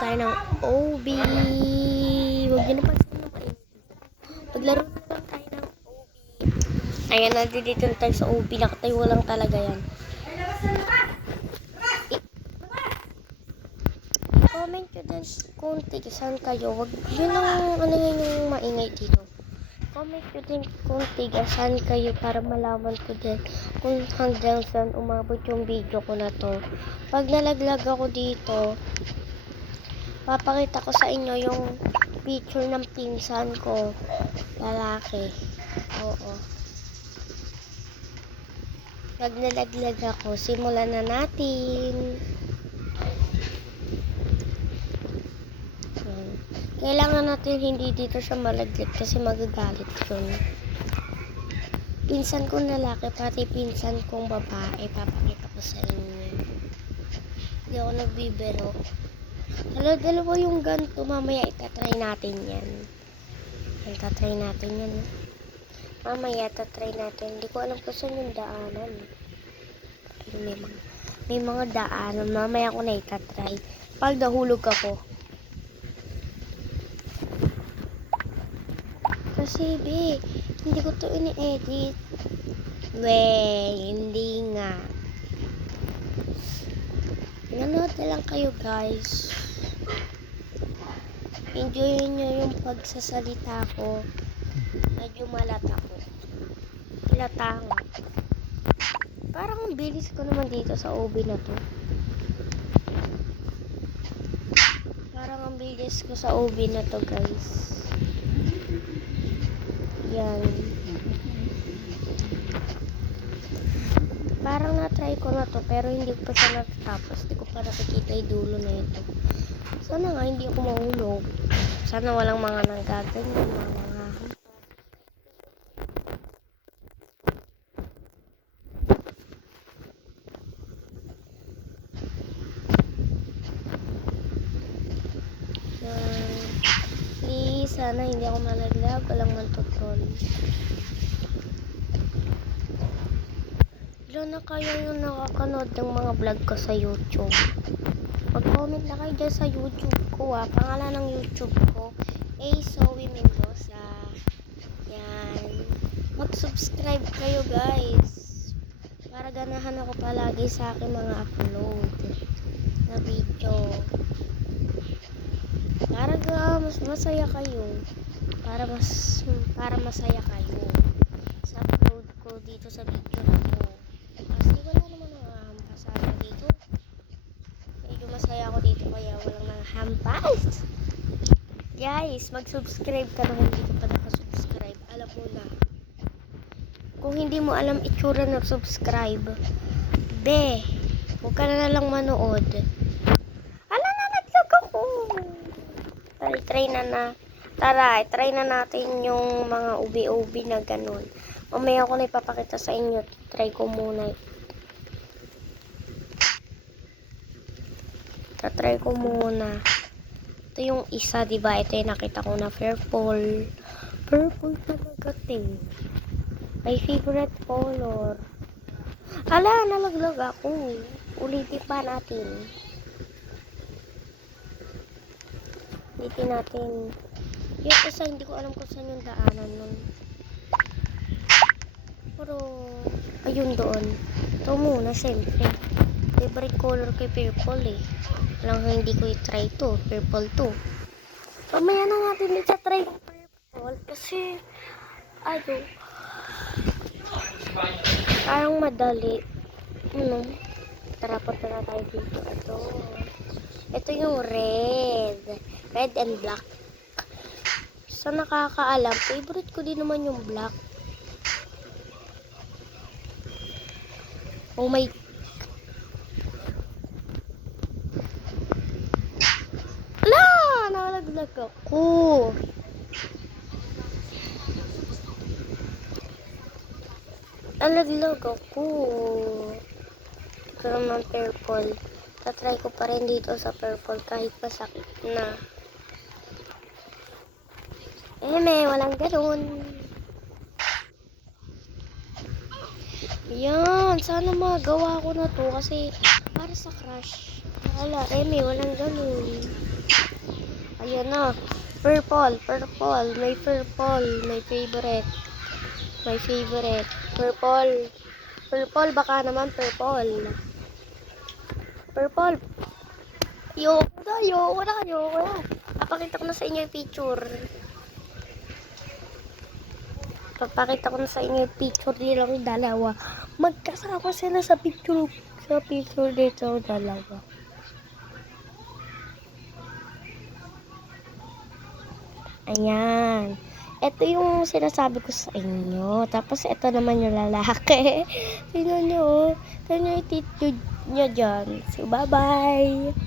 tayo ng OB. Huwag nyo na pansin na mainit. Maglaro na lang tayo ng OB. Ayan, nandito na tayo sa OB. Nakatayo lang talaga yan. Comment nyo din kung tigisan kayo. Huwag yun ang ano yung maingay dito. Comment nyo din kung tigasan kayo para malaman ko din kung hanggang saan umabot yung video ko na to. Pag nalaglag ako dito, papakita ko sa inyo yung picture ng pinsan ko. Lalaki. Oo. Pag nalaglag ako, simulan na natin. Kailangan natin hindi dito siya malaglag kasi magagalit yun. Pinsan kong lalaki, pati pinsan kong babae, papakita ko sa inyo. Hindi ako nagbibiro. Dalawa yung ganito, mamaya itatry natin yan. Itatry natin yan. Mamaya itatry natin. Hindi ko alam kung saan yung daanan. May mga daanan. Mamaya ko na itatry. Pag nahulog ako. Kasi, hindi ko to ini-edit. Hindi nga. Nanood na lang kayo, guys. Enjoy nyo yung pagsasalita ko. Medyo malata ko. Ilata nga. Parang ang bilis ko naman dito sa OB na to. Parang ang bilis ko sa OB na to, guys. Yan. Parang na-try ko na to pero hindi ko pa siya natatapos. Hindi ko pa nakikita yung dulo na ito. Sana nga hindi ako mahulog. Sana walang mga nanggaganyan, mga hampas. Please, sana hindi ako malaglag. Walang mantutol. Ilan na kayo yung nakakanood ng mga vlog ko sa YouTube? Mag-comment na kayo dyan sa YouTube ko Pangalan ng YouTube ko Zoe Mendoza. Yan. Mag-subscribe kayo, guys. Para ganahan ako palagi sa aking mga upload na video. Para mas masaya kayo. Para masaya kayo sa upload ko dito sa video na to. Kasi wala naman nanghahampas dito. Medyo masaya ako dito kaya walang nanghahampas. Guys, mag-subscribe ka na kung hindi ka pa nakasubscribe. Alam mo na. Kung hindi mo alam itsura ng subscribe, huwag ka na lang manood. Naglag ako. Try na natin yung mga ubi-ubi na ganun. Mamaya ako na ipapakita sa inyo. Try ko muna. Try ko muna. Ito yung isa, diba? Ito yung nakita ko na purple. Purple talaga, my favorite color. Nalaglag ako. Ulitin pa natin. Ulitin natin. Yung isa, hindi ko alam kung saan yung daanan nun. Pero, ayun doon. Ito muna, syempre. Favorite color kay purple Walang hindi ko i-try to. Purple to. Mamaya na natin i-try yung purple. Kasi, parang madali. Tara, punta na tayo dito. Ito yung red. Red and black. Sa nakakaalam, favorite ko din naman yung black. Oh my. Nalaglag ako. Nalaglag ako. Ito naman purple. Tatry ko pa rin dito sa purple kahit masakit na. Walang ganun. Yan, sana magawa ko na to kasi para sa crush. Walang ganun. Ayan na. Purple. May purple. My favorite. Purple, baka naman purple. Ayoko na. Papakita ko na sa inyo yung picture. Nilang dalawa. Magkasama sila sa picture. Dito dalawa. Ayan. Ito yung sinasabi ko sa inyo. Tapos ito naman yung lalaki. Tingnan nyo. Tingnan yung attitude niya dyan. So, bye-bye.